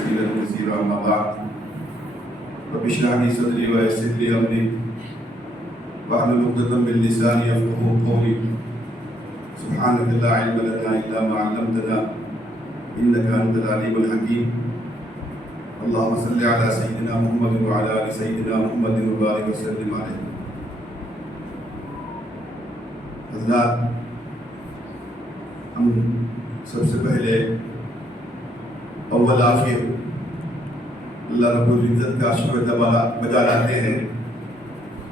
كثيرا كثيرا أما بعد رب اشرح لي صدري ويسر لي أمري واحلل عقدة من لساني يفقهوا قولي سبحانك لا علم لنا إلا ما علمتنا إنك أنت العليم الحكيم اللهم صل على سيدنا محمد وعلى آل سيدنا محمد وبارك وسلم عليه. حضرات، ہم سب سے پہلے اول آخر اللہ رب العزت کا شکر بجا لاتے ہیں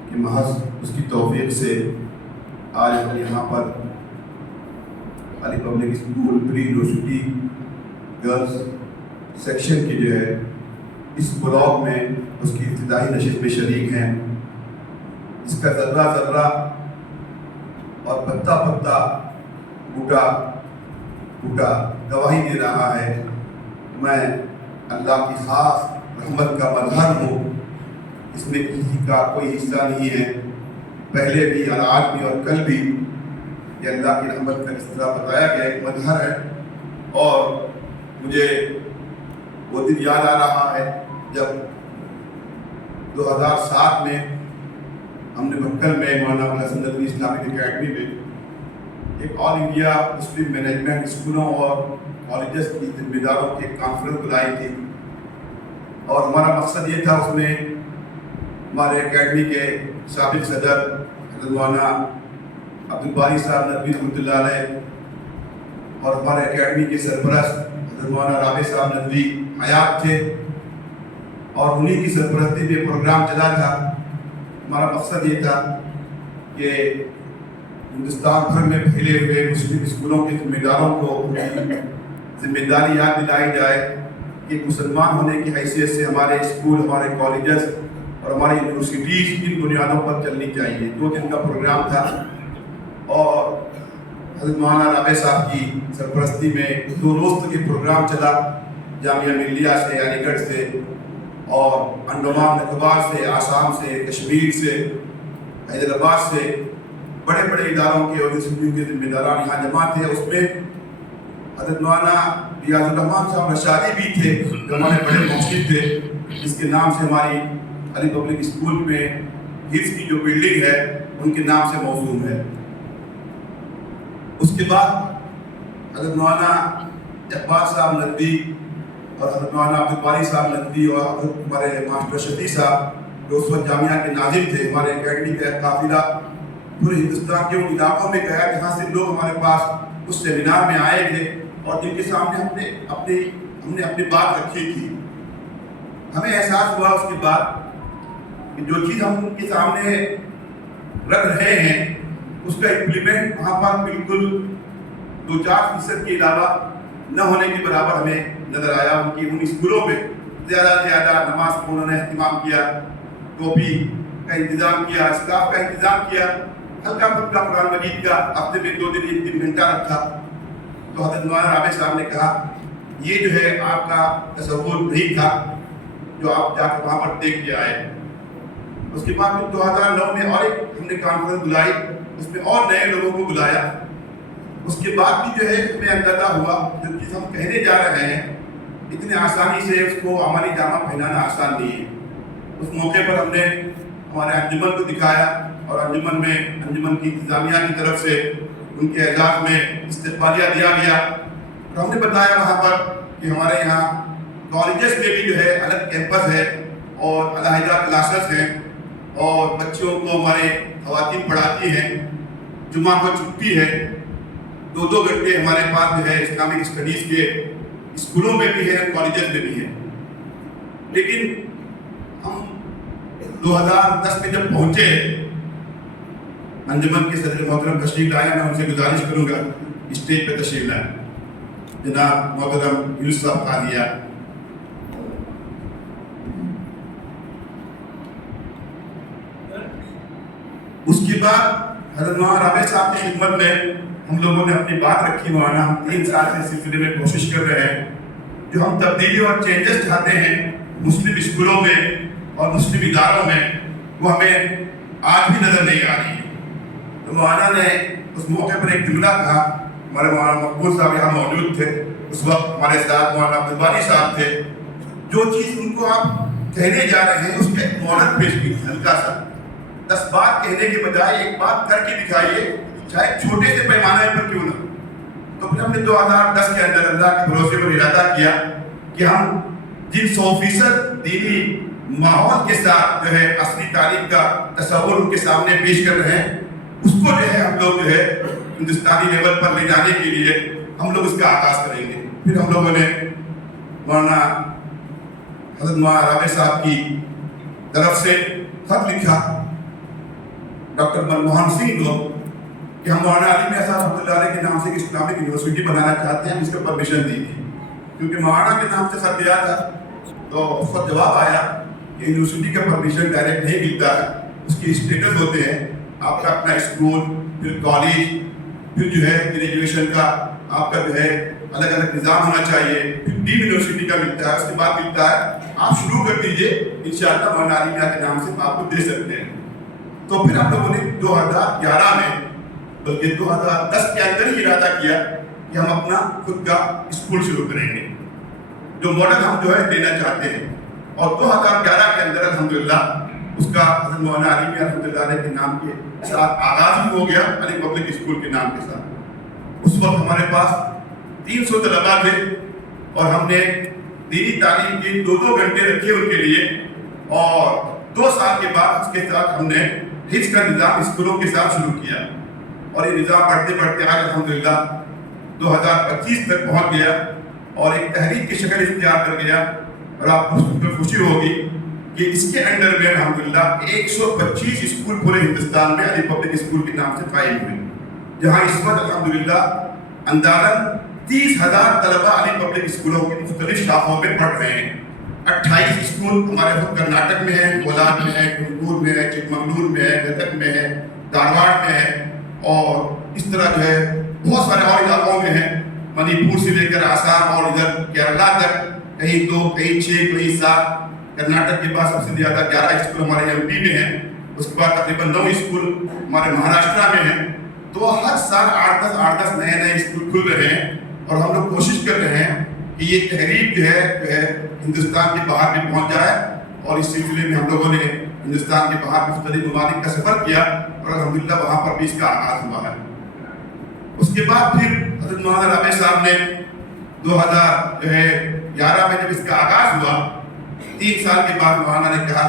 کہ محض اس کی توفیق سے آج ہم یہاں پر علی پبلک اسکول پری یونیورسٹی گرلز سیکشن کی جو ہے اس بلاک میں اس کی ابتدائی نشست میں شریک ہیں. اس کا ذرہ ذرہ اور پتا پتا بوٹا بوٹا گواہی دے رہا ہے. میں اللہ کی خاص رحمت کا مظہر ہوں. اس میں کسی کا کوئی حصہ نہیں ہے. پہلے بھی اور آج بھی اور کل بھی یہ اللہ کی رحمت کا اس طرح بتایا گیا ایک مظہر ہے. اور مجھے وہ دن یاد آ رہا ہے جب 2007 میں ہم نے بھٹکل میں مولانا ابوالحسن ندوی اسلامک اکیڈمی میں ایک آل انڈیا مسلم مینجمنٹ اسکولوں اور کالجز کی ذمہ داروں کی ایک کانفرنس بلائی تھی. اور ہمارا مقصد یہ تھا اس میں ہمارے اکیڈمی کے سابق صدر حضرت مولانا عبدالباری صاحب ندوی رحمۃ اللہ علیہ اور ہمارے اکیڈمی کے سرپرست حضرت مولانا رابع صاحب ندوی حیات تھے اور انہی کی سرپرستی میں پروگرام چلا تھا. ہمارا مقصد یہ تھا کہ ہندوستان بھر میں پھیلے ہوئے مسلم اسکولوں کے ذمہ داروں کو ذمہ داری یاد دلائی جائے کہ مسلمان ہونے کی حیثیت سے ہمارے اسکول، ہمارے کالجز اور ہماری یونیورسٹیز کن بنیادوں پر چلنی چاہیے. 2 دن کا پروگرام تھا اور حضرت مولانا رابع صاحب کی سرپرستی میں 2 روز تک یہ پروگرام چلا. جامعہ ملیہ سے، علی گڑھ سے اور انڈمان نکوبار سے، آسام سے، کشمیر سے، حیدرآباد سے بڑے بڑے اداروں کے اور یونیورسٹیوں کے ذمہ داران یہاں جمع تھے. اس میں حضرت مولانا ریاض الرحمان صاحب رشادی بھی تھے جو ہمارے بڑے محسن تھے، جس کے نام سے ہماری علی پبلک اسکول میں حفظ کی جو بلڈنگ ہے ان کے نام سے موسوم ہے. اس کے بعد حضرت مولانا اقبال صاحب ندوی اور حضرت مولانا عبدالباری صاحب ندوی اور حضرت ہمارے ماسٹر شفیع صاحب جو اس وقت جامعہ کے ناظم تھے، ہمارے اکیڈمی کا قافلہ پورے ہندوستان کے ان علاقوں میں گیا جہاں سے لوگ ہمارے پاس اس سیمینار میں آئے تھے اور جن کے سامنے ہم نے اپنی بات رکھی تھی. ہمیں احساس ہوا اس کے بعد کہ جو چیز ہم ان کے سامنے رکھ رہے ہیں اس کا امپلیمنٹ وہاں پر بالکل 2-4% کے علاوہ نہ ہونے کے برابر ہمیں نظر آیا. ان اسکولوں میں زیادہ سے زیادہ نماز کو انہوں نے اہتمام کیا، ٹوپی کا انتظام کیا، اسکارف کا انتظام کیا، ہلکا پھلکا قرآن مجید کا ہفتے میں 2 دن 1 گھنٹہ رکھا. تو حضرت مولانا رابع صاحب نے کہا یہ جو ہے آپ کا تصور نہیں تھا جو آپ جا کے وہاں پر دیکھ کے آئے. اس کے بعد پھر 2009 میں اور ایک ہم نے کانفرنس بلائی، اس میں اور نئے لوگوں کو بلایا. اس کے بعد بھی جو ہے ہمیں اندازہ ہوا جو چیز ہم کہنے جا رہے ہیں اتنے آسانی سے اس کو عملی جامہ پہنانا آسان نہیں ہے. اس موقع پر ہم نے ہمارے انجمن کو دکھایا اور انجمن کی انتظامیہ کی طرف سے ان کے اعزاز میں استقبالیہ دیا گیا. اور ہم نے بتایا وہاں پر کہ ہمارے یہاں کالجز میں بھی جو ہے الگ کیمپس ہے اور علیحدہ کلاسز ہیں اور بچوں کو ہمارے خواتین پڑھاتی ہیں. جمعہ کو چھٹی ہے، 2 گھنٹے ہمارے پاس جو ہے اسلامک اسٹڈیز کے اسکولوں میں بھی ہے، کالجز میں بھی ہے. لیکن ہم 2010 میں جب پہنچے انجمن کے صدر محترم تشریف لائے، میں ان سے گزارش کروں گا اسٹیج پہ تشریف لائیں. جناب محترم یونس صاحب قاضیہ. اس کے بعد حضرت مولانا رابع صاحب کی خدمت میں ہم لوگوں نے اپنی بات رکھی. مولانا ہم 3 سال سے سلسلے میں کوشش کر رہے ہیں، جو ہم تبدیلی اور چینجز چاہتے ہیں مسلم اسکولوں میں اور مسلم اداروں میں، وہ ہمیں آج بھی نظر نہیں آ رہی ہے. تو مولانا نے اس موقع پر ایک جملہ کہا. ہمارے مولانا مقبول صاحب یہاں موجود تھے، اس وقت ہمارے ساتھ مولانا عبدالباری صاحب تھے. جو چیز ان کو آپ کہنے جا رہے ہیں اس کا ایک ماڈل پیش کیجیے، ہلکا سا 10 بات کہنے کے بجائے ایک بات کر کے دکھائیے، چاہے چھوٹے سے پیمانے پر کیوں نہ۔ تو پھر ہم نے 2010 کے اندر اللہ کے بھروسے پر ارادہ کیا کہ ہم جن 100% دینی ماحول کے ساتھ جو ہے اصلی تعلیم کا تصور ان کے سامنے پیش کر رہے ہیں، اس کو جو ہے ہم لوگ جو ہے ہندوستانی لیول پر لے جانے کے لیے ہم لوگ اس کا آغاز کریں گے۔ پھر ہم لوگوں نے مولانا حضرت مولانا رابع صاحب کی طرف سے خط لکھا ڈاکٹر منموہن سنگھ کو کہ ہم مولانا علی میاں صاحب رحمۃ اللہ علیہ کے نام سے ایک اسلامک یونیورسٹی بنانا چاہتے ہیں، اس کا پرمیشن دی تھی، کیونکہ مولانا کے نام سے خط دیا تھا تو اس وقت جواب آیا کہ یونیورسٹی کا پرمیشن ڈائریکٹ نہیں ملتا ہے، اس کی اسٹیٹس ہوتے ہیں آپ کا اپنا اسکول، پھر کالج، پھر جو ہے گریجویشن کا آپ کا جو ہے الگ الگ نظام ہونا چاہیے، پھر ڈیم یونیورسٹی کا ملتا ہے، اس کے بعد ملتا ہے آپ شروع کر دیجئے، انشاءاللہ مولانا علی میاں کے نام سے آپ کو دے سکتے ہیں۔ تو پھر ہم لوگوں نے 2011 میں بلکہ 2010 کے اندر ہی ارادہ کیا کہ ہم اپنا خود کا اسکول شروع کریں گے، جو ماڈل ہم جو ہے دینا چاہتے ہیں۔ اور 2011 کے اندر الحمدللہ اس کا حضرت مولانا علی میاں رحمۃ اللہ علیہ کے نام کے ساتھ آغاز بھی ہو گیا، علی پبلک اسکول کے نام کے ساتھ۔ اس وقت ہمارے پاس 300 طلباء تھے اور ہم نے دینی تعلیم کی 2 گھنٹے رکھے ان کے لیے، اور 2 سال کے بعد اس کے ساتھ ہم نے حفظ کا نظام اسکولوں کے ساتھ شروع کیا، اور یہ نظام بڑھتے بڑھتے آج الحمدللہ 2025 تک پہنچ گیا اور ایک تحریک کی شکل اختیار کر گیا۔ اور آپ کو خوشی ہوگی کہ اس کے انڈر میں الحمدللہ 125 اسکول پورے ہندوستان میں علی پبلک اسکول کے نام سے قائم ہوئے، جہاں اس وقت الحمدللہ اندازاً 30,000 طلباء علی پبلک اسکولوں کی مختلف شاخوں میں پڑھ رہے ہیں۔ 28 اسکول ہمارے خود کرناٹک میں ہیں، کولار میں ہے، تمکور میں ہے، چکمگلور میں ہے، گدک میں ہے، دھارواڑ میں ہے، اور اس طرح جو ہے بہت سارے اور علاقوں میں ہیں، منی پور سے لے کر آسام اور ادھر کیرلا تک، کہیں 2 کہیں 6 کہیں 7۔ کرناٹک کے بعد سب سے زیادہ 11 اسکول ہمارے ایم پی میں ہیں، اس کے بعد تقریباً 9 اسکول ہمارے مہاراشٹرا میں ہیں۔ تو ہر سال 8-10 نئے اسکول کھل رہے ہیں، اور ہم لوگ کوشش کر رہے ہیں کہ یہ تحریک جو ہے ہندوستان کے باہر بھی پہنچ جائے، اور اس سلسلے میں ہم لوگوں نے ہندوستان کے باہر مختلف ممالک کا سفر کیا، اور الحمدللہ وہاں پر بھی اس کا آغاز ہوا ہے۔ اس کے بعد پھر حضرت مولانا رابع صاحب نے 2011 میں جب اس کا آغاز ہوا، 3 سال کے بعد مولانا نے کہا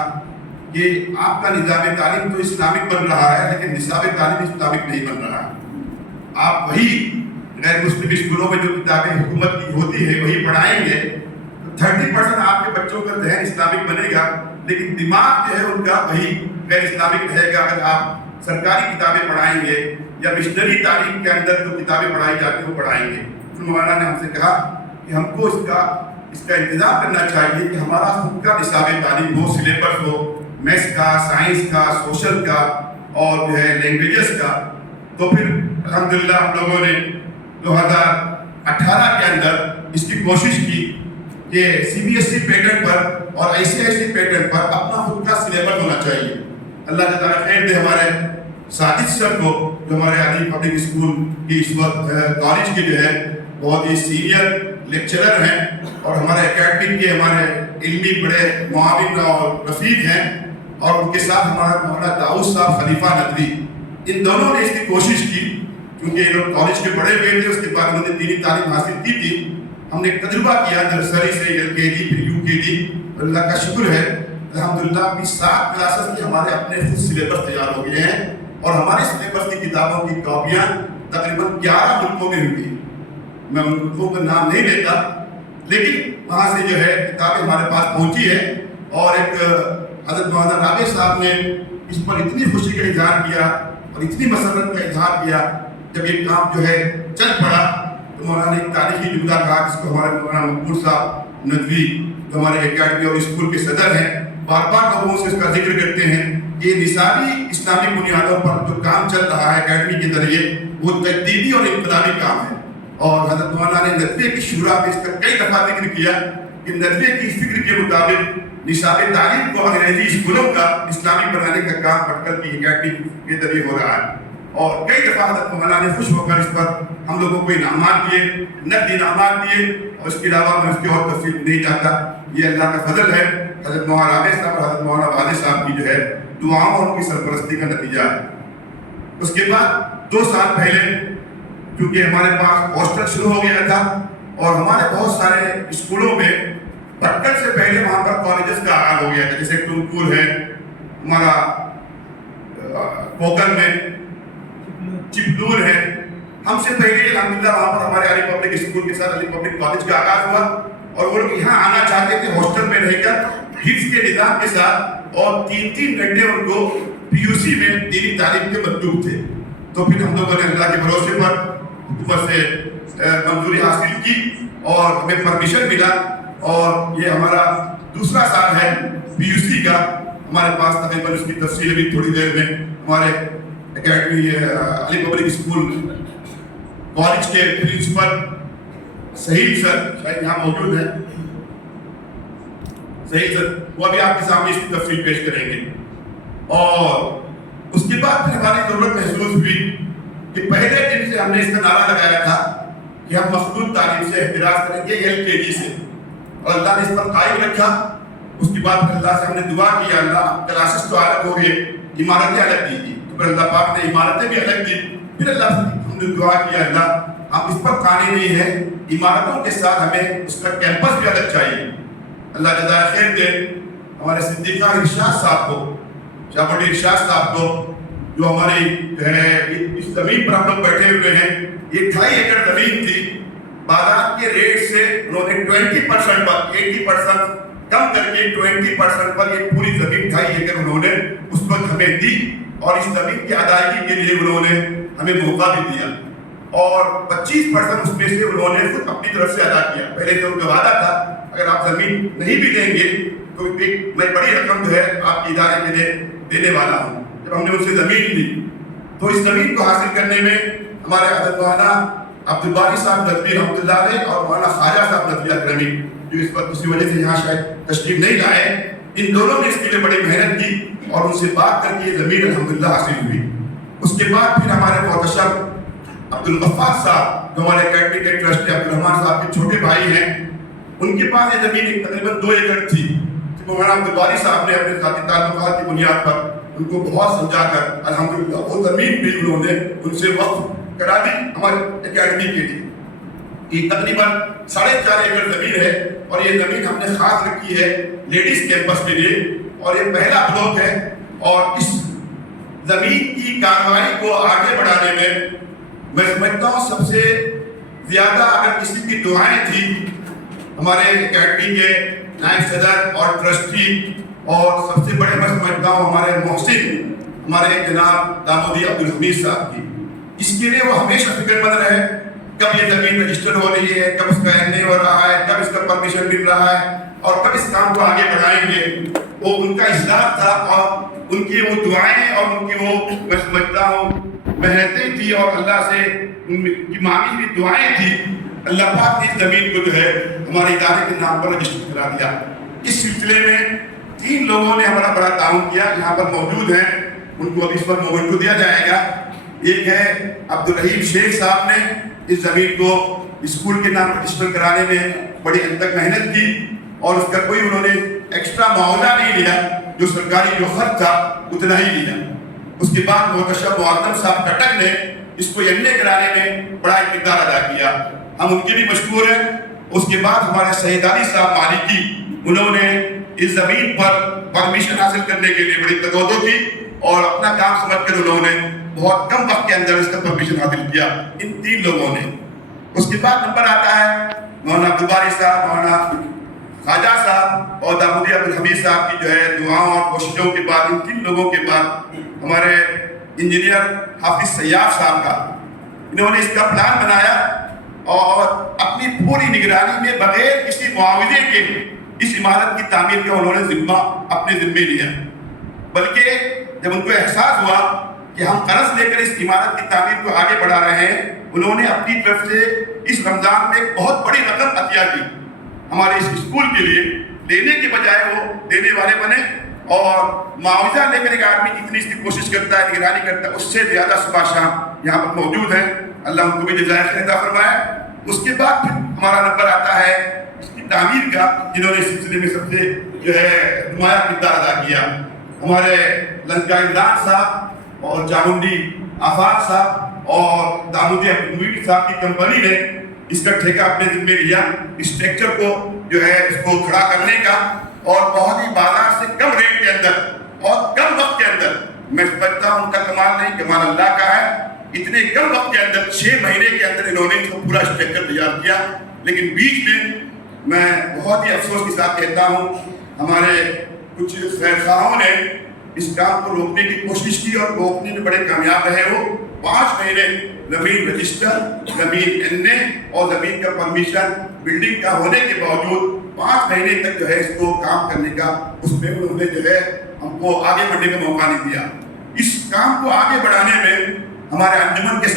کہ آپ کا نظام تعلیم تو اسلامک بن رہا ہے، لیکن نصاب تعلیم اسلامک نہیں بن رہا۔ آپ وہی غیر مسلم اسکولوں میں جو کتابیں حکومت کی ہوتی ہے وہی پڑھائیں گے، 30% آپ کے بچوں کا ذہن اسلامک بنے گا، لیکن دماغ جو ہے ان کا وہی غیر اسلامک رہے گا۔ اگر آپ سرکاری کتابیں پڑھائیں گے یا مشنری تعلیم کے اندر جو کتابیں پڑھائی جاتی ہیں وہ پڑھائیں گے۔ پھر مولانا نے ہم سے کہا کہ ہم کو اس کا انتظام کرنا چاہیے کہ ہمارا خود کا نصاب تعلیم ہو، سلیبس ہو، میتھس کا، سائنس کا، سوشل کا، اور جو ہے لینگویجز کا۔ تو پھر الحمدللہ ہم لوگوں نے 2018 کے اندر اس کی کوشش کی کہ CBSE پیٹرن پر اور ICSE پیٹرن پر اپنا خود کا سلیبس ہونا چاہیے۔ اللہ تعالیٰ خیر دے ہمارے ساجد سر کو، جو ہمارے علی پبلک اسکول کی اس وقت کالج کے جو ہے بہت ہی سینئر لیکچرر ہیں، اور ہمارے اکیڈمک کے ہمارے علمی بڑے معاون اور رفیق ہیں، اور ان کے ساتھ ہمارا مولانا داؤد صاحب خلیفہ ندوی، ان دونوں نے اس کی کوشش کی، کیونکہ یہ لوگ کالج کے پڑھے ہوئے تھے، اس کے بعد انہوں نے دینی تعلیم حاصل کی تھی۔ ہم نے تجربہ کیا نرسری سے LKG پھر UKG، اللہ کا شکر ہے الحمدللہ ابھی 7 کلاسز کے ہمارے اپنے خود سلیبس تیار ہو گئے ہیں، اور ہمارے سلیبس کی کتابوں کی کاپیاں تقریباً 11 ملکوں میں ہوئی۔ میں ان ملکوں کا نام نہیں لیتا، لیکن وہاں سے جو ہے کتابیں ہمارے پاس پہنچی ہے، اور ایک حضرت مولانا رابع صاحب نے اس پر اتنی خوشی کا اظہار کیا اور اتنی مسرت کا اظہار کیا، جب یہ کام جو ہے چل پڑا تو مولانا نے ایک تاریخی جملہ کہا، جس کو ہمارے مولانا مقبول صاحب ندوی جو ہمارے اکیڈمی اور اسکول کے صدر ہیں بار بار لوگوں سے اس کا ذکر کرتے ہیں کہ نصابی اسلامی بنیادوں پر جو کام چل رہا ہے اکیڈمی کے ذریعے وہ تجدیدی اور انقلابی کام ہے۔ اور حضرت مولانا نے ندوے کی شورا میں اس کا کئی دفعہ ذکر کیا کہ ندوے کی فکر کے مطابق نصاب تعلیم کو انگریزی اسکولوں کا اسلامی بنانے کا کام بٹکل کی اکیڈمی کے ذریعے ہو رہا ہے۔ اور کئی دفعہ حضرت مولانا نے خوش ہو کر اس پر ہم لوگوں کو انعامات دیے، نقدی انعامات دیے، اور اس کے علاوہ میں اس کی اور تفصیل نہیں چاہتا. یہ اللہ کا فضل ہے. حضرت مولانا عامر صاحب اور حضرت مولانا واضح صاحب کی جو ہے دعاؤں اور ان کی سرپرستی کا نتیجہ ہے. اس کے بعد 2 سال پہلے کیونکہ ہمارے پاس ہاسٹل شروع ہو گیا تھا اور ہمارے بہت سارے اسکولوں میں بھٹکل سے پہلے وہاں پر کالجز کا آغاز ہو گیا تھا، جیسے ٹنکپور ہے، ہمارا کوکر میں چپلور ہے. ہم سے پہلے الحمدللہ وہاں پر ہمارے علی پبلک اسکول کے ساتھ علی پبلک کالج کا آغاز ہوا اور وہ لوگ یہاں آنا چاہتے تھے ہاسٹل میں رہ کر حفظ کے نظام کے ساتھ، اور 3 گھنٹے ان کو پی یو سی میں دینی تعلیم کے مطلوب تھے. تو پھر ہم لوگوں نے اللہ کے بھروسے پر حکومت سے منظوری حاصل کی اور ہمیں پرمیشن ملا، اور یہ ہمارا دوسرا سال ہے پی یو سی کا. ہمارے پاس تقریباً اس کی تفصیل بھی تھوڑی دیر میں ہمارے اکیڈمی علی پبلک اسکول کالج کے پرنسپل سہیل سر شاید یہاں موجود ہیں، سہیل سر وہ ابھی آپ کے سامنے اس کی تفصیل پیش کریں گے. اور اس کے بعد پھر ہماری ضرورت محسوس ہوئی کہ پہلے دن سے ہم نے اس کا نعرہ لگایا تھا کہ ہم مخدوم تعلیم سے احتراز کریں گے LKG سے، اور اللہ نے اس پر قائم رکھا. اس کے بعد پھر اللہ سے ہم نے دعا کیا، اللہ کلاسز تو الگ ہو گئے، عمارتیں الگ دی تھی، تو پھر اللہ پاک نے عمارتیں بھی الگ دی. پھر اللہ سے ہم نے دعا کیا، اللہ ہم اس پر قائم نہیں ہیں، عمارتوں کے ساتھ ہمیں اس کا کیمپس بھی الگ چاہیے. اللہ جزائے خیر دے ہمارے صدیقہ ارشاد صاحب کو، شاہ بڑی ارشاد صاحب کو، جو ہماری جو ہے اس زمین پر ہم لوگ بیٹھے ہوئے ہیں. یہ 2.5 ایکڑ زمین تھی، بازار کے ریٹ سے انہوں نے 20% پر 80% کم کر کے 20% پر یہ پوری زمین 2.5 ایکڑ انہوں نے اس وقت ہمیں دی، اور اس زمین کی ادائیگی کے لیے انہوں نے ہمیں موقع بھی دیا، اور 25% اس میں سے انہوں نے خود اپنی طرف سے ادا کیا. پہلے تو ان کا وعدہ تھا اگر آپ زمین نہیں بھی دیں گے تو میں بڑی رقم جو ہے آپ کے ادارے کے لیے دینے والا ہوں. جب ہم نے ان سے زمین لی تو اس زمین کو حاصل کرنے میں ہمارے حضرت مولانا عبدالباری صاحب ندوی رحمۃ اللہ علیہ اور مولانا خواجہ صاحب ندوی اکرمی، جو اس وقت کسی وجہ سے یہاں شاید تشریف نہیں لائے، ان دونوں نے اس کے لیے بڑی محنت کی اور ان سے بات کر کے یہ زمین الحمدللہ حاصل ہوئی. اس کے بعد پھر ہمارے محتشم عبدالغفار صاحب جو ہمارے اکیڈمی کے ٹرسٹ عبدالرحمان صاحب کے چھوٹے بھائی ہیں، ان کے پاس یہ زمین تقریباً 2 ایکڑ تھی. مولانا عبدالباری صاحب نے اپنے ذاتی تعلقات کی بنیاد پر ان کو بہت سمجھا کر الحمدللہ وہ زمین بھی انہوں نے ان سے وقف کرا دی ہمارے اکیڈمی کے لیے. یہ تقریباً 4.5 ایکڑ زمین ہے، اور یہ زمین ہم نے خاص رکھی ہے لیڈیز کیمپس کے لیے، اور یہ پہلا بلاک ہے. اور اس زمین کی کارروائی کو آگے بڑھانے میں سمجھتا ہوں سب سے زیادہ اگر کسی کی دعائیں تھیں ہمارے اکیڈمی کے نائب صدر اور ٹرسٹی، اور سب سے بڑے میں سمجھتا ہوں ہمارے محسن ہمارے جناب دامودی عبدالحمید صاحب کی. اس کے لیے وہ ہمیشہ فکر مند رہے کب یہ زمین رجسٹر ہو رہی ہے، کب اس کا این اے ہو رہا ہے، کب اس کا پرمیشن مل رہا ہے، اور کب اس کام کو آگے بڑھائیں گے. وہ ان کا اصرار تھا، اور ان کی وہ دعائیں اور ان کی وہ میں سمجھتا ہوں محنتیں تھی، اور اللہ سے ان کی مانگی ہوئی دعائیں تھی. اللہ پاک نے اس زمین کو جو ہے ہمارے ادارے کے نام پر رجسٹر کرا دیا. اس سلسلے میں 3 لوگوں نے ہمارا بڑا تعاون کیا، یہاں پر موجود ہیں، ان کو ابھی اس وقت مومن کو دیا جائے گا. ایک ہے عبدالرحیم شیخ صاحب نے اس زمین کو اسکول کے نام رجسٹر کرانے میں بڑی حد تک محنت کی، اور اس کا کوئی انہوں نے ایکسٹرا معاوضہ نہیں لیا، جو سرکاری جو خرچ تھا اتنا ہی لیا. اس کے بعد محتشم معظم صاحب کٹک نے اس کو یمنے کرانے میں بڑا کردار ادا کیا، ہم ان کے بھی مشکور ہیں. اس کے بعد ہمارے سید علی صاحب مالکی، انہوں نے اس زمین پر پرمیشن حاصل کرنے کے لیے بڑی تگودو کی، اور اپنا کام سمجھ کر انہوں نے بہت کم وقت کے اندر اس کا پرمیشن حاصل کیا، ان 3 لوگوں نے. اس کے بعد نمبر آتا ہے مولانا عبدالباری صاحب، مولانا خواجہ صاحب اور دامودی عبدالحمید صاحب کی جو ہے دعاؤں اور کوششوں کے بعد، ان 3 لوگوں کے بعد ہمارے انجینئر حافظ سیاف صاحب کا، انہوں نے اس کا پلان بنایا اور اپنی پوری نگرانی میں بغیر کسی معاوضے کے اس عمارت کی تعمیر کا انہوں نے ذمہ اپنے ذمے لیا. بلکہ جب ان کو احساس ہوا کہ ہم قرض لے کر اس عمارت کی تعمیر کو آگے بڑھا رہے ہیں، انہوں نے اپنی طرف سے اس رمضان میں ایک بہت بڑی رقم عطیہ کی ہمارے اس اسکول کے لیے. لینے کے بجائے وہ دینے والے بنے، اور معاوضہ لے کر ایک آدمی جتنی اس کی کوشش کرتا ہے، نگرانی کرتا ہے، اس سے زیادہ صبح شام یہاں پر موجود ہیں. اللہ ان کو بھی جزائے خیر عطا فرمائے. اس کے بعد پھر ہمارا نمبر آتا ہے اس کی تعمیر کا، جنہوں نے اس سلسلے میں سب سے جو ہے نمایاں کردار ادا کیا. ہمارے لنکا عمران صاحب اور چامنڈی آفاق صاحب اور دامودی عبدالحمید صاحب کی کمپنی نے اس کا ٹھیکہ اپنے ذمہ لیا، اسٹرکچر کو جو ہے اس کو کھڑا کرنے کا، اور بہت ہی بازار سے کم ریٹ کے اندر اور کم وقت کے اندر. میں سمجھتا ہوں ان کا کمال نہیں، کمال اللہ کا ہے. اتنے کم وقت کے اندر 6 مہینے کے اندر انہوں نے اس کو پورا اسٹرکچر تیار کیا. لیکن بیچ میں بہت ہی افسوس کے ساتھ کہتا ہوں ہمارے کچھ خیر خواہوں نے اس کام کو روکنے کی کوشش کی اور روکنے میں بڑے کامیاب رہے. وہ 5 مہینے زمین رجسٹر، زمین NA اور زمین کا پرمیشن بلڈنگ کا ہونے کے باوجود 5 مہینے تک جو ہے اس کو کام کرنے کا، اس میں انہوں نے جو ہے ہم کو آگے بڑھنے کا موقع نہیں دیا. اس کام کو آگے بڑھانے میں ہمارے انجمن کے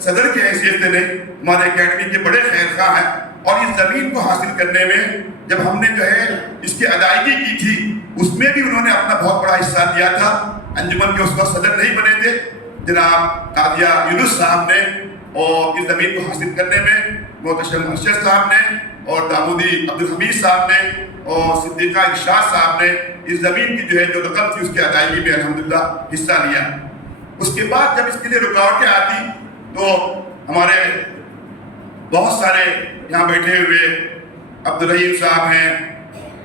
صدر کی حیثیت سے نہیں، ہمارے اکیڈمی کے بڑے خیر خواہ ہیں. اور اس زمین کو حاصل کرنے میں جب ہم نے جو ہے اس کی ادائیگی کی تھی، اس میں بھی انہوں نے اپنا بہت بڑا حصہ دیا تھا. انجمن کے اس وقت صدر نہیں بنے تھے جناب قاضیہ یونس صاحب نے، اور اس زمین کو حاصل کرنے میں محتشم ارشد صاحب نے اور دامودی عبدالحمید صاحب نے اور صدیقہ ارشاد صاحب نے اس زمین کی جو ہے جو رقم تھی اس کی ادائیگی میں الحمدللہ حصہ لیا. اس کے بعد جب اس کے لیے رکاوٹیں آتی تو ہمارے بہت سارے یہاں بیٹھے ہوئے عبدالرحیم صاحب ہیں،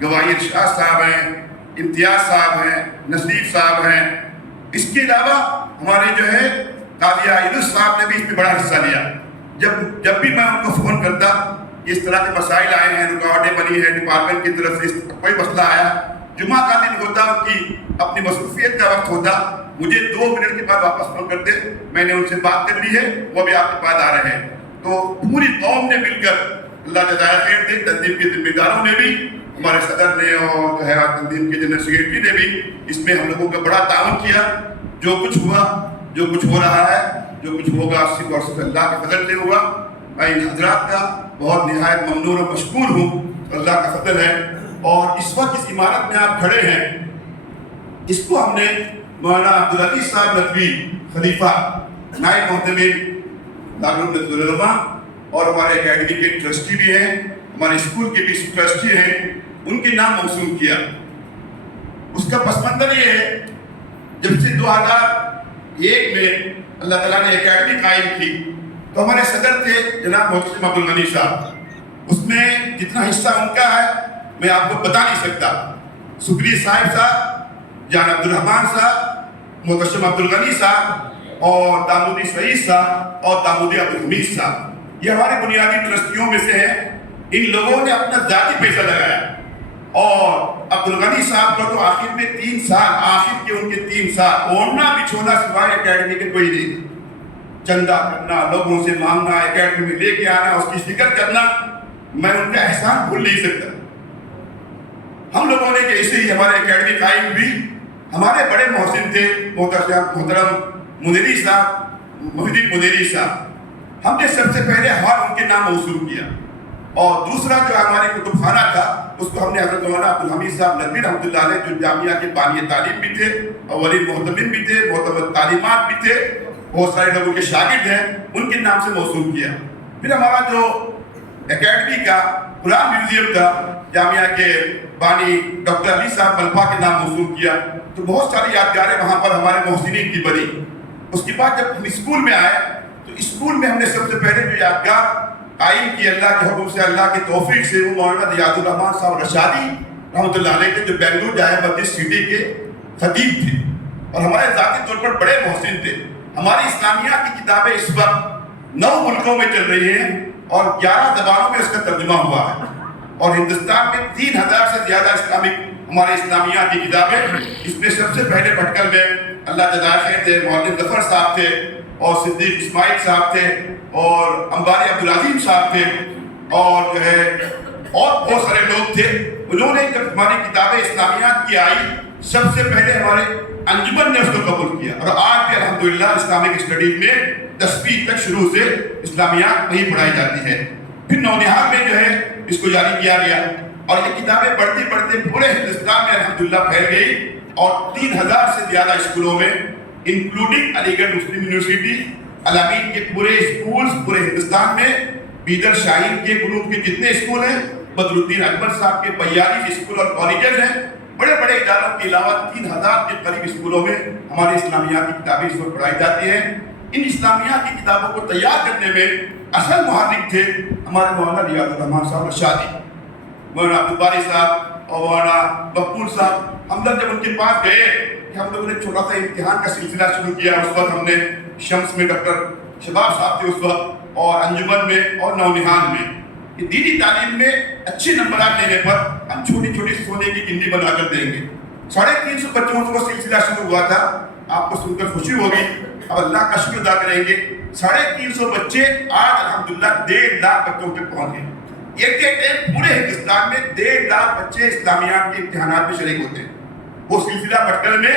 گواہی ارشاد صاحب ہیں، امتیاز صاحب ہیں، نصیب صاحب ہیں. اس کے علاوہ ہمارے جو ہے قاضیہ یونس صاحب نے بھی اس میں بڑا حصہ لیا. جب بھی میں ان کو فون کرتا اس طرح کے مسائل آئے ہیں، رکاوٹیں بنی ہیں ڈپارٹمنٹ کی طرف سے، کوئی مسئلہ آیا، جمعہ کا دن ہوتا کہ اپنی مصروفیت کا وقت ہوتا، مجھے 2 منٹ کے بعد واپس فون کرتے، میں نے ان سے بات کر لی ہے، وہ بھی آپ کے پاس آ رہے ہیں. تو پوری قوم نے مل کر، اللہ جزائے خیر دے، تنظیم کے ذمہ داروں نے بھی، ہمارے صدر نے اور جو ہے تنظیم کے جنرل سیکریٹری نے بھی اس میں ہم لوگوں کا بڑا تعاون کیا. جو کچھ ہوا، جو کچھ ہو رہا ہے، جو کچھ ہوگا صرف اور صرف اللہ کے فضل سے ہوگا. میں ان حضرات کا بہت نہایت ممنون و مشکور ہوں، اللہ کا فضل ہے. اور اس وقت اس عمارت میں آپ کھڑے ہیں، اس کو ہم نے مولانا عبدالعزیز صاحب ندوی خلیفہ نائب محتمل دارالعلوم العلماء اور ہمارے اکیڈمی کے ٹرسٹی بھی ہیں، ہمارے اسکول کے بھی ٹرسٹی ہیں، ان کے نام موسوم کیا. اس کا پس منظر یہ ہے، جب سے 2001 میں اللہ تعالیٰ نے اکیڈمی قائم کی تو ہمارے صدر تھے جناب محتشم عبدالغنی صاحب. اس میں جتنا حصہ ان کا ہے میں آپ کو بتا نہیں سکتا. سکری صاحب صاحب، جان عبدالرحمان صاحب، محتشم عبدالغنی صاحب اور دامودی سعید صاحب اور دامودی عبدالحمید صاحب، یہ ہمارے بنیادی ٹرسٹیوں میں سے ہیں. ان لوگوں نے اپنا ذاتی پیسہ لگایا. اور عبدالغنی صاحب کا تو آخر میں 3 سال، آخر کے ان کے 3 سال اوڑھنا بچھونا سوائے اکیڈمی کے کوئی نہیں. چندہ کرنا، لوگوں سے مانگنا، اکیڈمی میں لے کے آنا، اس کی فکر کرنا، میں ان کا احسان بھول نہیں سکتا. ہم لوگوں نے جیسے ہی ہمارے اکیڈمی قائم ہوئی، ہمارے بڑے محسن تھے محترم منیری صاحب، محی الدین منیری صاحب، ہم نے سب سے پہلے ہال ان کے نام موصول کیا. اور دوسرا جو ہمارے کتب خانہ تھا اس کو ہم نے حضرت مولانا عبدالحمید صاحب ندوی رحمۃ اللہ علیہ، جو جامعہ کے بانی تعلیم بھی تھے، اولین محتمل بھی تھے، معتمد تعلیمات بھی تھے، بہت سارے لوگوں کے شاگرد ہیں، ان کے نام سے موصول کیا. پھر ہمارا جو اکیڈمی کا قرآن میوزیم تھا، جامعہ کے بانی ڈاکٹر علی صاحب ملپا کے نام موصول کیا. تو بہت ساری یادگاریں وہاں پر ہمارے محسنین کی بنی. اس کے بعد جب ہم اسکول میں آئے تو اسکول میں ہم نے سب سے پہلے جو یادگار قائم کی اللہ کے حکم سے، اللہ کی توفیق سے، وہ مولانا ریاض الرحمان صاحب رشادی رحمۃ اللہ علیہ تھے، جو بنگلور جامع مسجد سٹی کے خطیب تھے اور ہمارے ذاتی طور پر بڑے محسن تھے. ہماری اسلامیات کی کتابیں اس وقت 9 ملکوں میں چل رہی ہیں اور 11 زبانوں میں اس کا ترجمہ ہوا ہے. اور ہندوستان میں 3000 سے زیادہ اسلامک ہمارے اسلامیات کی کتابیں. اس میں سب سے پہلے بھٹکل میں اللہ جزائے خیر دے مولوی ظفر صاحب تھے اور صدیق اسماعیل صاحب تھے اور انباری عبدالعظیم صاحب تھے اور جو ہے اور بہت سارے لوگ تھے. انہوں نے جب ہماری کتابیں اسلامیات کی آئی، سب سے پہلے ہمارے انجمن نے اس کو قبول کیا اور آج بھی الحمدللہ اسلامک اسٹڈیز میں 10ویں تک شروع سے اسلامیات وہی پڑھائی جاتی ہے. پھر نونہال میں جو ہے اس کو جاری کیا گیا. اور یہ کتابیں بڑھتے بڑھتے پورے ہندوستان میں الحمدللہ پھیل گئی اور 3000 سے زیادہ اسکولوں میں انکلوڈنگ علی گڑھ مسلم یونیورسٹی، الامین کے پورے اسکولز پورے ہندوستان میں، بیدر شاہین کے گروپ کے جتنے اسکول ہیں، بدر الدین اکبر صاحب کے 42 اسکول اور کالجز ہیں، بڑے بڑے اداروں کے علاوہ 3000 کے قریب اسکولوں میں ہماری اسلامیات کی کتابیں اس وقت پڑھائی جاتی ہیں۔ ان اسلامیات کی کتابوں کو تیار کرنے میں اصل محرک تھے ہمارے مولانا ریاض الرحمان صاحب رشادی، مولانا عبدالباری صاحب اور مولانا مقبول صاحب۔ ہم لوگ جب ان کے پاس گئے کہ ہم لوگوں نے چھوٹا سا امتحان کا سلسلہ شروع کیا، اس وقت ہم نے شمس میں ڈاکٹر شباب صاحب تھے اس وقت، اور انجمن میں اور نونہان میں، کہ دینی تعلیم میں اچھے نمبرات لینے پر ہم چھوٹی چھوٹی سونے کی گنی بنا کر دیں گے۔ 350 بچوں کا سلسلہ شروع ہوا تھا، آپ کو سن کر خوشی ہوگی، اب اللہ کا شکر ادا کریں گے، 350 بچے آج الحمدللہ 1.5 لاکھ بچوں تک پہنچ گئے۔ ایک پورے ہندوستان میں 1.5 لاکھ بچے اسلامیات کے امتحانات میں شریک ہوتے ہیں۔ وہ سلسلہ بٹکل میں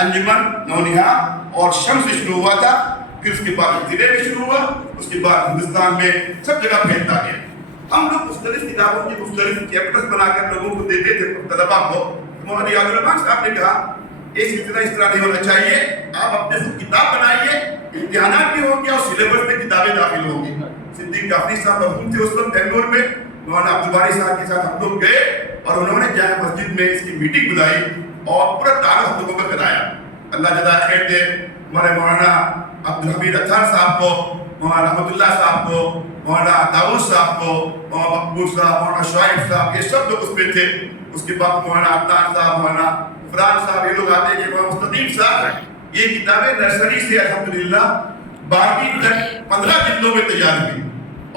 انجمن، نونہان اور شمس سے شروع ہوا تھا، پھر اس کے بعد ضلع میں شروع ہوا، اس کے بعد ہندوستان میں سب جگہ پھیلتا گیا۔ ہم لوگ مختلف کتابوں کے مختلف چیپٹرز بنا کر لوگوں کو دیتے تھے طلبا کو۔ مولانا ریاض الرحمان صاحب نے کہا یہ سلسلہ اس طرح نہیں ہونا چاہیے، آپ اپنے خود کتاب بنائیے، امتحانات بھی ہوں گے اور سلیبس میں کتابیں داخل ہوں گی۔ صدیق جعفری صاحب مرحوم تھے اس وقت بنگلور میں، مولانا عبدالباری صاحب کے ساتھ ہم لوگ گئے اور انہوں نے جامع مسجد میں اس کی میٹنگ بلائی اور پورا تعارف ہم لوگوں کا کرایا۔ اللہ جزائے خیر دے ہمارے مولانا عبدالحمید اطہر صاحب کو، مولانا رحمت اللہ صاحب کو، مولانا داؤد صاحب کو، مولانا مقبول صاحب، مولانا شعیب صاحب، یہ سب لوگ اس میں تھے۔ اس کے بعد مولانا عدنان صاحب، مولانا فران صاحب، یہ لوگ آتے ہیں، مولانا مستقیم صاحب۔ یہ کتابیں نرسری سے الحمدللہ 12ویں تک 15 جلدوں میں تیار ہوئی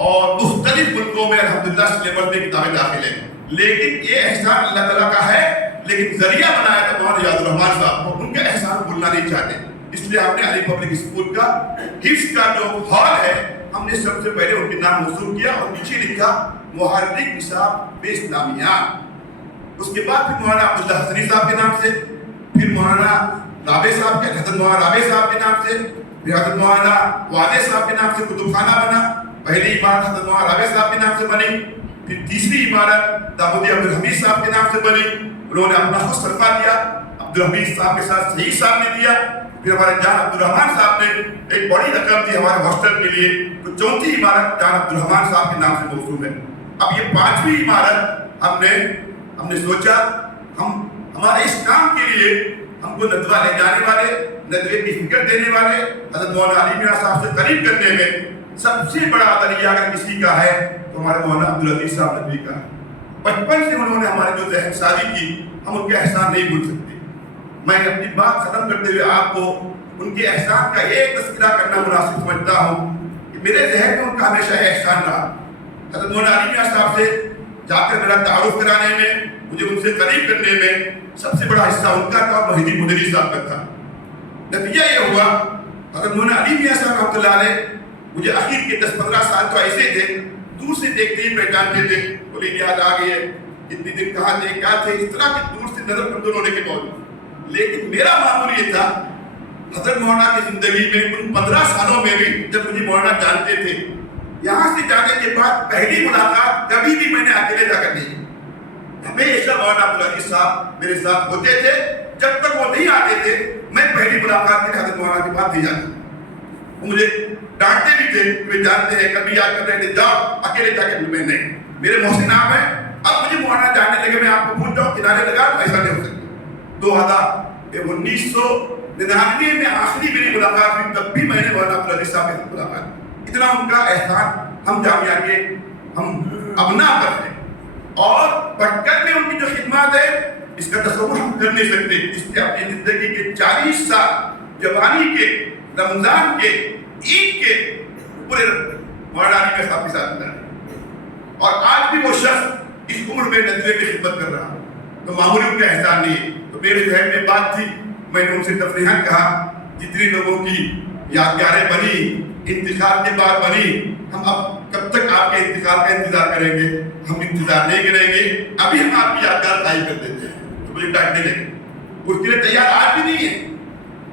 اور مختلف ملکوں میں الحمدللہ سلیبس میں کتابیں داخل ہیں۔ لیکن یہ احسان اللہ تعالیٰ کا ہے، لیکن ذریعہ بنایا تھا مولانا ریاض الرحمان صاحب کو، ان کا احسان بھولنا نہیں چاہتے، اس لیے ہم نے علی پبلک اسکول کا حفظ کا جو ہال ہے، ہم نے سب سے پہلے ان کے نام موصول کیا اور نیچے لکھا محرک نصاب اسلامیات۔ اس کے بعد پھر مولانا عبداللہ حسنی صاحب کے نام سے، پھر مولانا رابع صاحب کے، حضرت مولانا رابع صاحب کے نام سے، پھر حضرت مولانا وادع صاحب کے نام سے کتب خانہ بنا۔ پہلی عمارت حضرت مولانا رابع صاحب کے نام سے بنی، پھر تیسری عمارت دامودی عبدالحمید صاحب کے نام سے بنی، انہوں نے اپنا خود صدقہ دیا، عبدالحمید صاحب کے ساتھ سعید صاحب نے دیا، پھر ہمارے جان عبدالرحمان صاحب نے ایک بڑی رقم دی ہمارے ہاسٹل کے لیے، تو چوتھی عمارت جان عبدالرحمان صاحب کے نام سے موصول ہے۔ اب یہ 5ویں عمارت ہم نے سوچا ہمارے اس کام کے لیے ہم کو ندوہ لے جانے والے، ندوے کی فکر دینے والے، حضرت مولانا علی میاں صاحب سے قریب کرنے میں سب سے بڑا ذریعہ اگر کسی کا ہے تو ہمارے مولانا عبدالعزیز صاحب ندوی کا ہے۔ بچپن سے انہوں نے ہمارے جو ذہن سازی کی، ہم ان کے احسان نہیں بھول سکتے۔ میں اپنی بات ختم کرتے ہوئے آپ کو ان کے احسان کا ایک تذکرہ کرنا مناسب سمجھتا ہوں کہ میرے ذہن میں ان کا ہمیشہ احسان رہا۔ حضرت مولانا علی میاں صاحب سے جا کر میرا تعارف کرانے میں، مجھے ان سے قریب کرنے میں سب سے بڑا حصہ ان کا تھا اور محی الدین مدنی صاحب کا تھا۔ نتیجہ یہ ہوا حضرت مولانا علی میاں صاحب رحمۃ اللہ علیہ مجھے آخر کے 10-15 سال تو ایسے تھے، دور سے دیکھتے ہی پہچانتے تھے، بولے یاد آ گئے اتنی دن کہاں تھے کیا تھے، اس طرح کی دور سے نظر کمزور ہونے کے باوجود۔ لیکن میرا معمول یہ تھا حضرت مولانا کی زندگی میں ان 15 سالوں میں بھی جب مجھے مولانا جانتے تھے، یہاں سے جانے کے بعد پہلی ملاقات کبھی بھی میں نے اکیلے جا کر نہیں، ہمیشہ مولانا عبدالعزیز صاحب میرے ساتھ ہوتے تھے۔ جب تک وہ نہیں آتے تھے میں پہلی ملاقات کے لیے حضرت مولانا کے پاس نہیں جاتا۔ وہ مجھے ڈانٹتے بھی تھے، وہ جانتے ہیں کبھی یاد کر رہے تھے جاؤ اکیلے جا کے میں نہیں، میرے محسن نام ہے، اب مجھے مولانا جاننے لگے میں آپ کو بھول جاؤں کنارے لگا تو ایسا نہیں ہو سکتا۔ 1999 میں آخری میری ملاقات ہوئی، تب بھی میں نے مولانا عبدالعزیز صاحب کے ساتھ ملاقات، اتنا ان کا احسان ہم جامعہ کے ہم ابنا پر ہیں، اور پٹکل میں ان کی جو خدمات ہے اس کا تصور ہم کر نہیں سکتے۔ اس نے اپنی زندگی کے 40 سال جوانی کے، رمضان کے، عید کے پورے مولانا علی میاں صاحب کے ساتھ گزارے، اور آج بھی وہ شخص اس عمر میں ندوے میں خدمت کر رہا، تو معمولی ان کا احسان نہیں ہے۔ تو میرے ذہن میں بات تھی، میں نے ان سے تفریحاً کہا جتنی لوگوں کی یادگاریں بنی انتقال کے بعد بنی، ہم اب کب تک آپ کے انتقال کا انتظار کریں گے؟ ہم انتظار نہیں کریں گے، ابھی ہم آپ کی یادگار قائم کر دیتے ہیں۔ تو مجھے ڈانٹنے لگے، اس کے لیے تیار آج بھی نہیں ہے،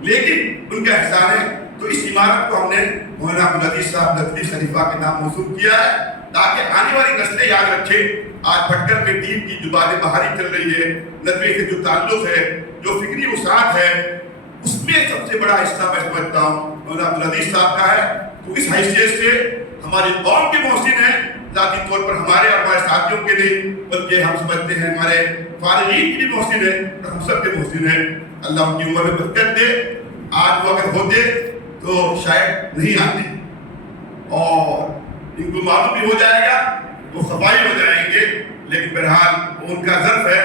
لیکن ان کا احسان ہے۔ تو اس عمارت کو ہم نے مولانا عبدالعزیز صاحب ندوی خلیفہ کے نام موصول کیا ہے، تاکہ آنے والی نسلیں یاد رکھیں آج بھٹکر میں دین کی جو بات بہاری چل رہی ہے، ندوے سے جو تعلق ہے، جو فکری وسعت ہے، اس میں سب سے بڑا حصہ میں سمجھتا ہوں مولانا عبدالعزیز صاحب کا ہے۔ تو اس حیثیت سے ہماری قوم کے محسن ہیں، ذاتی طور پر ہمارے اور ہمارے ساتھیوں کے لیے، بلکہ ہم سمجھتے ہیں ہمارے فارغین کے بھی محسن ہیں اور ہم سب کے محسن ہیں۔ اللہ ان کی عمر میں برکت دے۔ آج وہ اگر ہوتے تو شاید نہیں آتے، اور ان کو معلوم بھی ہو جائے گا، وہ صفائی ہو جائیں گے، لیکن بہرحال وہ ان کا ظرف ہے،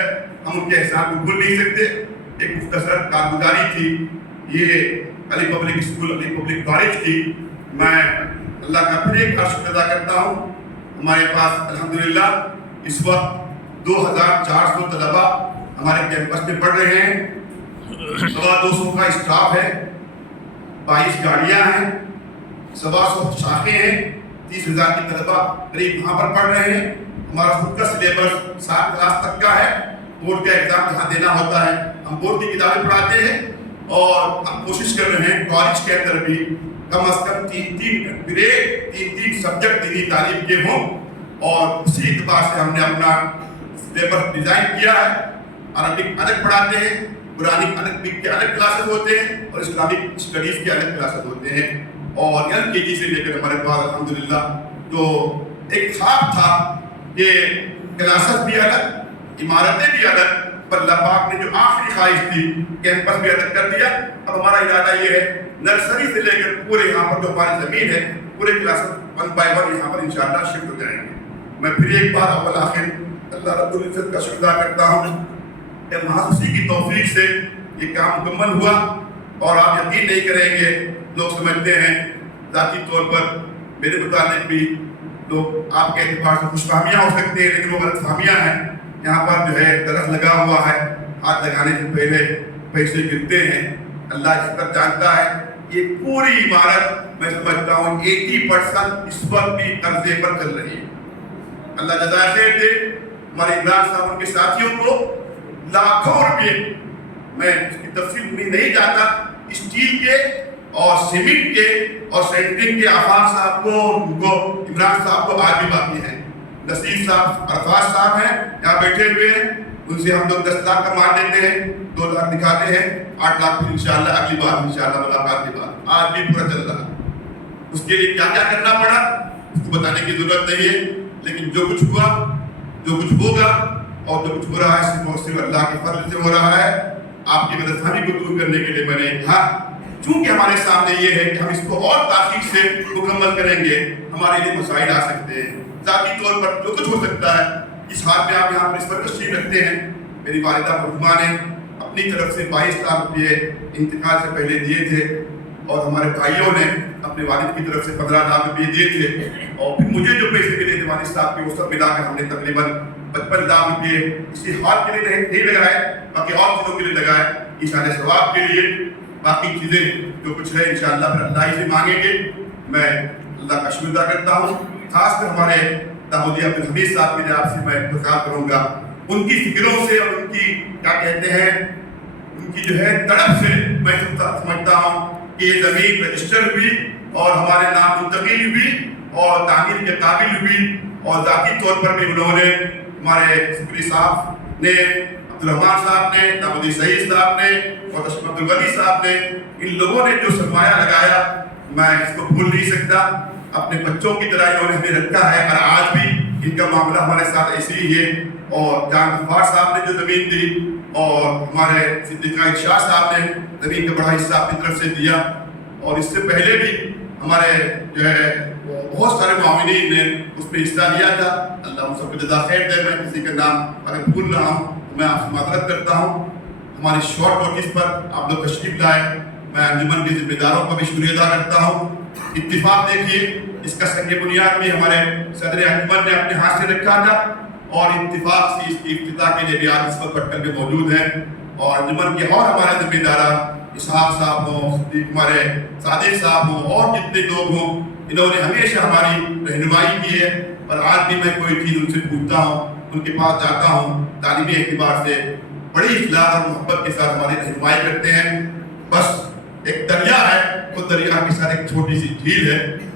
ہم ان کے احسان کو بھول نہیں سکتے۔ ایک مختصر کارگزاری تھی، یہ علی پبلک اسکول، علی پبلک کالج کی۔ میں اللہ کا پھر ایک بار شکر ادا کرتا ہوں، ہمارے پاس الحمدللہ اس وقت 2400 طلبہ ہمارے کیمپس میں پڑھ رہے ہیں، 250 کا اسٹاف ہے، 22 گاڑیاں ہیں، 125 شاخیں ہیں، 30,000 کی طلبہ قریب یہاں پر پڑھ رہے ہیں۔ ہمارا خود کا سلیبس 7 کلاس تک کا ہے، بورڈ کا ایگزام یہاں دینا ہوتا ہے، ہم بورڈ کی کتابیں پڑھاتے ہیں، اور ہم کوشش کر رہے ہیں کالج کے اندر بھی کم از کم 3 سبجیکٹ دینی تعلیم کے ہوں، اور اسی اعتبار سے ہم نے اپنا سلیبس ڈیزائن کیا ہے۔ عربک الگ پڑھاتے ہیں، قرآنک عربک کے الگ کلاسز ہوتے ہیں، اور اسلامک اسٹڈیز کے الگ کلاسز ہوتے ہیں، اور LKG سے لے کر ہمارے پاس الحمدللہ تو ایک خواب تھا کہ کلاسز بھی الگ، عمارتیں بھی الگ، پر اللہ پاک نے جو آخری خواہش تھی کیمپس بھی الگ کر دیا۔ اب ہمارا ارادہ یہ ہے نرسری سے لے کر پورے یہاں پر جو ہماری زمین ہے، پورے کلاسز 1 by 1 یہاں پر انشاءاللہ شفٹ ہو جائیں گے۔ میں پھر ایک بار اول آخر اللہ رب العزت کا شکر ادا کرتا ہوں کہ محض اسی کی توفیق سے یہ کام مکمل ہوا، اور آپ یقین نہیں کریں گے، لوگ سمجھتے ہیں ذاتی طور پر میرے متعلق بھی لوگ آپ کے اعتبار سے خوش فہمیاں ہو سکتے ہیں، لیکن وہ غلط فہمیاں ہیں۔ یہاں پر جو ہے درخت لگا ہوا ہے، ہاتھ لگانے سے پہلے پیسے گرتے ہیں، اللہ اس پر جانتا ہے۔ یہ پوری عمارت میں سمجھتا ہوں 80% اس وقت بھی قرضے پر چل رہی ہے۔ اللہ جزائے خیر دے ہمارے عمران صاحب ان کے ساتھیوں کو لاکھوں روپے، میں اس کی تفصیل میں نہیں جاتا، اسٹیل کے اور سیمنٹ کے اور سینٹرنگ کے آفاق صاحب کو، ان کو عمران صاحب کو آج بھی باقی ہیں۔ نصیر صاحب، عرفات صاحب ہیں یہاں بیٹھے ہوئے ہیں، ان سے ہم لوگ 10 لاکھ کا مان دیتے ہیں، 2 لاکھ دکھاتے ہیں، 8 لاکھ پھر انشاءاللہ اگلی بار انشاءاللہ ملاقات کے بعد آج بھی پورا چل رہا۔ اس کے لیے کیا کیا کرنا پڑا اس کو بتانے کی ضرورت نہیں ہے، لیکن جو کچھ ہوا، جو کچھ ہوگا اور جو کچھ ہو رہا ہے صرف اللہ کے فضل سے ہو رہا ہے۔ آپ کی غلط فہمی کو دور کرنے کے لیے میں نے کہا، چونکہ ہمارے سامنے یہ ہے کہ ہم اس کو اور تاخیر سے مکمل کریں گے، ہمارے لیے مسائل آ سکتے ہیں، ذاتی طور پر جو کچھ ہو سکتا ہے۔ اس حال میں آپ یہاں پر اس پر تشریف رکھتے ہیں۔ میری والدہ مرحومہ نے اپنی طرف سے 22 لاکھ روپے انتقال سے پہلے دیے تھے، اور ہمارے بھائیوں نے اپنے والد کی طرف سے 15 لاکھ روپے دیے تھے، اور پھر مجھے جو پیسے ملے تھے والد صاحب کے وہ سب ملا کر ہم نے تقریباً 55 لاکھ روپے اسی ہال کے لیے نہیں لگائے، باقی اور چیزوں کے لیے لگائے، اشارے ثواب کے لیے۔ باقی چیزیں جو کچھ ہے انشاءاللہ پھر اللہ ہی سے مانگیں گے۔ میں اللہ کا شکر ادا کرتا ہوں، خاص کر ہمارے دامودی عبدالحمید صاحب کے لیے آپ سے میں گزار کروں گا، ان کی فکروں سے اور ان کی کیا کہتے ہیں ان کی جو ہے تڑپ سے میں سمجھتا ہوں کہ یہ زمین رجسٹر ہوئی اور ہمارے نام منتقل ہوئی اور تعمیر کے قابل ہوئی، اور ذاتی طور پر بھی انہوں نے ہمارے سکری صاحب نے، عبدالرحمان صاحب نے، دامودی سعید صاحب نے اور تشریف عبدالغنی صاحب نے، ان لوگوں نے جو سرمایہ لگایا میں اس کو بھول نہیں سکتا۔ اپنے بچوں کی طرح انہوں نے ہمیں رکھا ہے، اور آج بھی ان کا معاملہ ہمارے ساتھ ایسے ہی ہے۔ اور جان غفار صاحب نے جو زمین دی، اور ہمارے صدیقہ شاہ صاحب نے زمین کا بڑا حصہ اپنی طرف سے دیا، اور اس سے پہلے بھی ہمارے جو ہے بہت سارے معاونین نے اس میں حصہ لیا تھا۔ اللہ ان سب کو جزا خیر دے۔ میں کسی کا نام اگر بھول رہا ہوں تو میں آپ سے معذرت کرتا ہوں۔ ہماری شارٹ نوٹس پر آپ لوگ تشریف لائے، میں انجمن کے ذمہ داروں کا بھی شکریہ ادا کرتا ہوں۔ اتفاق دیکھیے، اس کا سنگ بنیاد بھی ہمارے صدر انجمن نے اپنے ہاتھ سے رکھا تھا، اور اتفاق سے اس کی افتتاح کے لیے بھی آج اس وقت بھٹکر میں موجود ہیں، اور انجمن کے اور ہمارے ذمہ داران اسحاق صاحب ہوں، صدیق ہمارے صادق صاحب ہوں، اور جتنے لوگ ہوں، انہوں نے ہمیشہ ہماری رہنمائی کی ہے، اور آج بھی میں کوئی چیز ان سے پوچھتا ہوں، ان کے پاس جاتا ہوں، تعلیمی اعتبار سے بڑی اخلاص اور محبت کے ساتھ ہماری رہنمائی کرتے ہیں۔ بس ایک دریا ہے، وہ دریا کے ساتھ ایک چھوٹی سی جھیل ہے،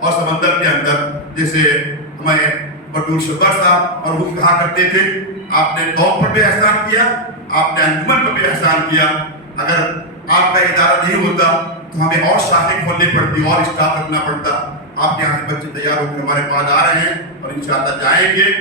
اور سمندر کے اندر. جیسے ہمیں بطور شبر صاحب اور وہ کہا کرتے تھے آپ نے قوم پر بھی احسان کیا, آپ نے انجمن پر بھی احسان کیا. اگر آپ کا ادارہ نہیں ہوتا تو ہمیں اور شاخیں کھولنی پڑتی, اور اسٹاف رکھنا پڑتا. آپ کے یہاں سے بچے تیار ہو کے ہمارے پاس آ رہے ہیں اور انشاءاللہ جائیں گے.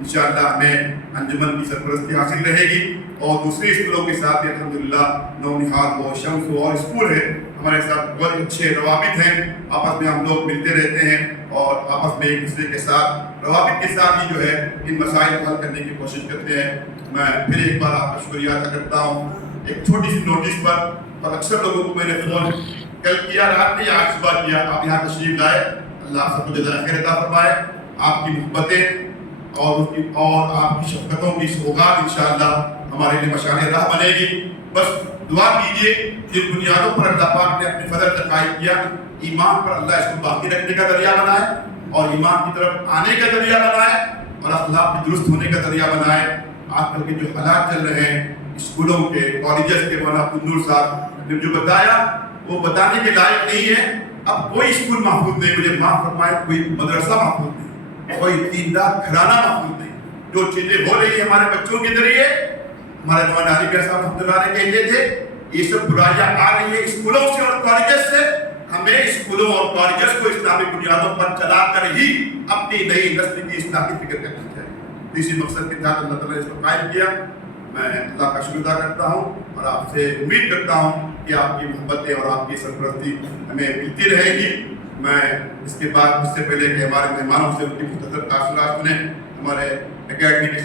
انشاءاللہ ہمیں انجمن کی سرپرستی حاصل رہے گی اور دوسرے اسکولوں کے ساتھ الحمدللہ نونہال ہو, شمس ہو اور اسکول ہے ہمارے ساتھ بہت اچھے روابط ہیں. آپس میں ہم لوگ ملتے رہتے ہیں اور آپس میں ایک دوسرے کے ساتھ روابط کے ساتھ ہی جو ہے ان مسائل کو حل کرنے کی کوشش کرتے ہیں. میں پھر ایک بار آپ کا شکریہ ادا کرتا ہوں ایک چھوٹی سی نوٹس پر. اور اکثر لوگوں کو میں نے فون کل کیا, رات میں یا آج صبح کیا, آپ یہاں تشریف لائے, اللہ آپ سب کو جزائے خیر عطا فرمائے. آپ کی محبتیں اور آپ کی شفقتوں کی سوغات انشاءاللہ ہمارے لیے مشعل راہ بنے گی. بس دعا کیجیے جن بنیادوں پر اللہ پاک نے اپنے فضل کا قائم کیا, ایمان پر اللہ اس کو باقی رکھنے کا ذریعہ بنائے اور ایمان کی طرف آنے کا ذریعہ بنائے اور اخلاق کے درست ہونے کا ذریعہ بنائے. آج کل کے جو حالات چل رہے ہیں اسکولوں کے, کالجز کے, مولانا عبدالنور صاحب نے جو بتایا وہ بتانے کے لائق نہیں ہے. اب کوئی اسکول محفوظ نہیں, مجھے معاف فرمائے, کوئی مدرسہ محفوظ نہیں, کوئی دیندار گھرانہ محفوظ نہیں. جو چیزیں ہو رہی ہیں ہمارے بچوں کے ذریعے, ہمارے مولانا علی گڑھ صاحب رحمۃ اللہ علیہ کہتے تھے یہ سب برائیاں آ رہی ہیں اسکولوں سے اور کالجز سے. ہمیں اسکولوں اور کالجز کو اسلامی بنیادوں پر چلا کر ہی اپنی نئی نسل کی اصلاح کی فکر کرنی چاہیے. اسی مقصد کے ساتھ اللہ تعالیٰ نے اس کو قائم کیا. میں اللہ کا شکر ادا کرتا ہوں اور آپ سے امید کرتا ہوں کہ آپ کی محبتیں اور آپ کی سرپرستی ہمیں ملتی رہے گی. میں اس کے بعد اس سے پہلے کہ ہمارے مہمانوں سے ان کی مختصر تاثرات سنیں, ہمارے اکیڈمی کے